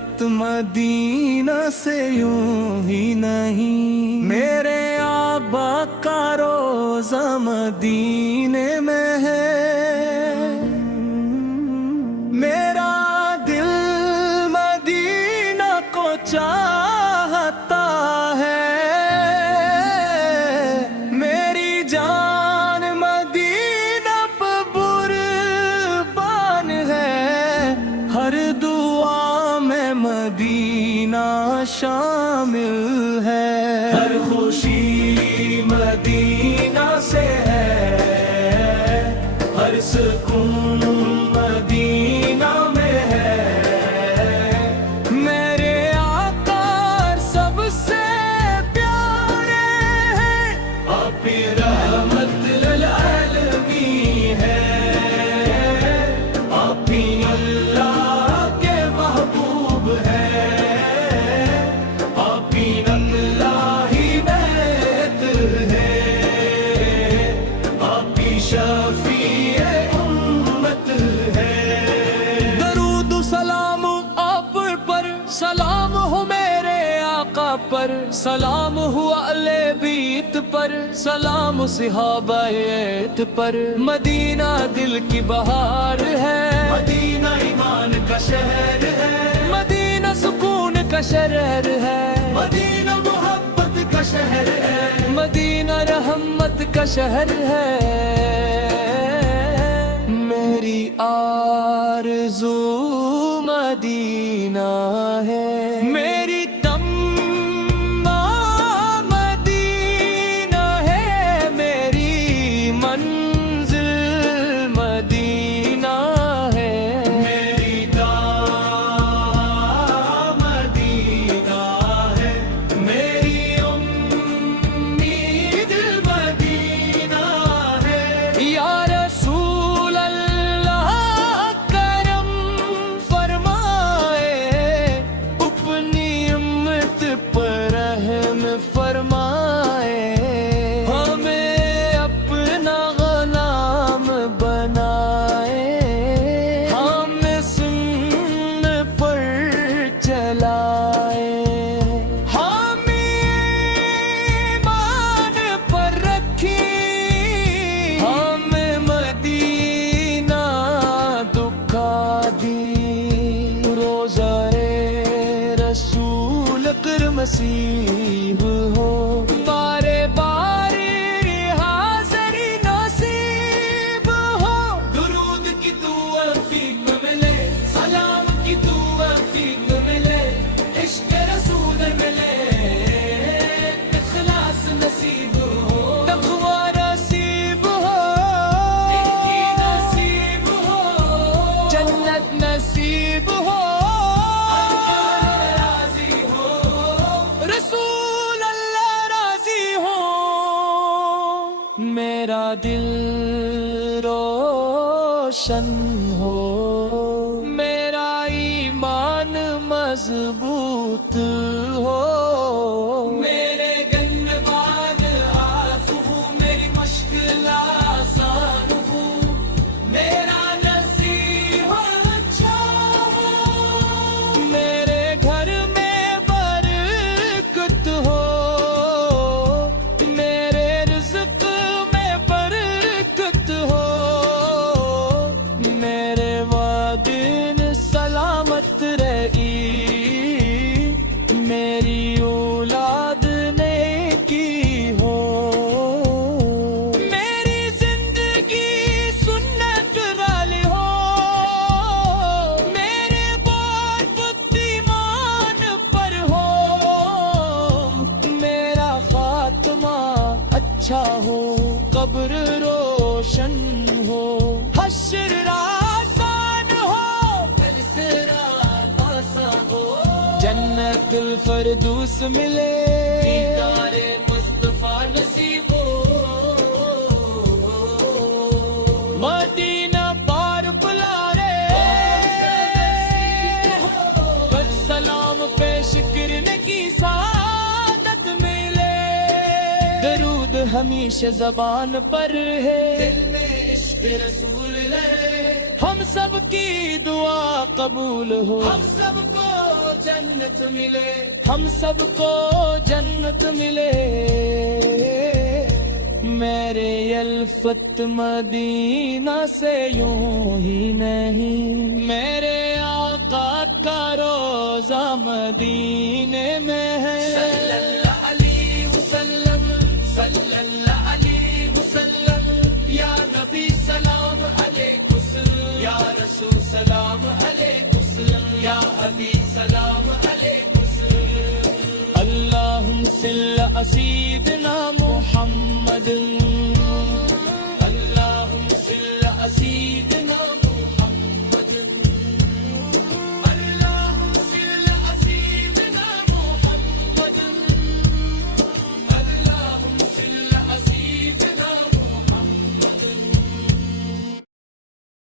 خط مدینہ سے یوں ہی نہیں، میرے آبا کا روزہ مدینے میں ہے، میرا دل مدینہ کو چاہتا ہے، میری جان مدینہ پہ قربان ہے، ہر دعا میں مدینہ شامل ہے، ہر خوشی مدینہ سے ہے، ہر سکون مدینہ میں ہے، میرے آقا سب سے پیارے ہیں، آپ رحمت للعالمین ہے، آپ اللہ کے محبوب ہے، آپ اللہ ہی بیت ہے، آپ شفیع امت ہے، درود و سلام آپ پر، سلام ہو میرے آقا پر، سلام ہو اہل بیت پر، سلام صحابہ ایت پر، مدینہ دل کی بہار ہے، مدینہ ایمان کا شہر ہے، مدینہ سکون کا شہر ہے، مدینہ محبت کا شہر ہے، مدینہ رحمت کا شہر ہے، میری آرزو مدینہ ہے، میری تمنا مدینہ ہے، میری منزل مدینہ ہے، میری دعا مدینہ ہے، میری امید مدینہ ہے، یا رسول اللہ کرم فرمائے، اپنی امت پر رحم فرمائے، ہمیں اپنا غلام بنائے، ہم سن پر چلائے، ہم ایمان پر رکھی، ہم مدینہ دکھا دی، روزہ رسول اکرم نصیب ہو، بارے بارے حاضری نصیب ہو، درود کی توفیق ملے، سلام کی توفیق ملے، عشق رسول ملے، اخلاص نصیب ہو، تقوی نصیب ہو، نیکی نصیب ہو، جنت نصیب ہو، رسول اللہ راضی ہو، میرا دل روشن ہو، میرا ایمان مضبوط ہو، میرے گنباد آف ہو، میری مشکل آسان ہو، میرا نصیب اچھا ہو، میرے گھر میں برکت ہو، میرے رزق میں برکت ہو، میرے وادن سلامت رہی، میری اولاد نیکی ہو، میری زندگی سنت والی ہو، میرے بال بدیمان پر ہو، میرا خاتمہ اچھا ہو، قبر روشن ہو، حشر آسان ہو، پھر صراط آسان ہو، جنت الفردوس ملے، دیدار مصطفیٰ نصیب ہو، مدینہ پار بلا رے، کچھ سلام پیش کرنے کی سعادت ملے، درود ہمیشہ زبان پر ہے، دل میں عشق رسول لے، ہم سب کی دعا قبول ہو، ہم سب کو جنت ملے ہم سب کو جنت ملے میرے الفت مدینہ سے یوں ہی نہیں میرے آقا کا روزہ مدینے میں ہے صلی اللہ علیہ وسلم صلی اللہ علیہ وسلم یا نبی سلام علیکم یا رسول سلام علیکم یا حبیب سلام علیکم اللہم صلی علی سیدنا محمد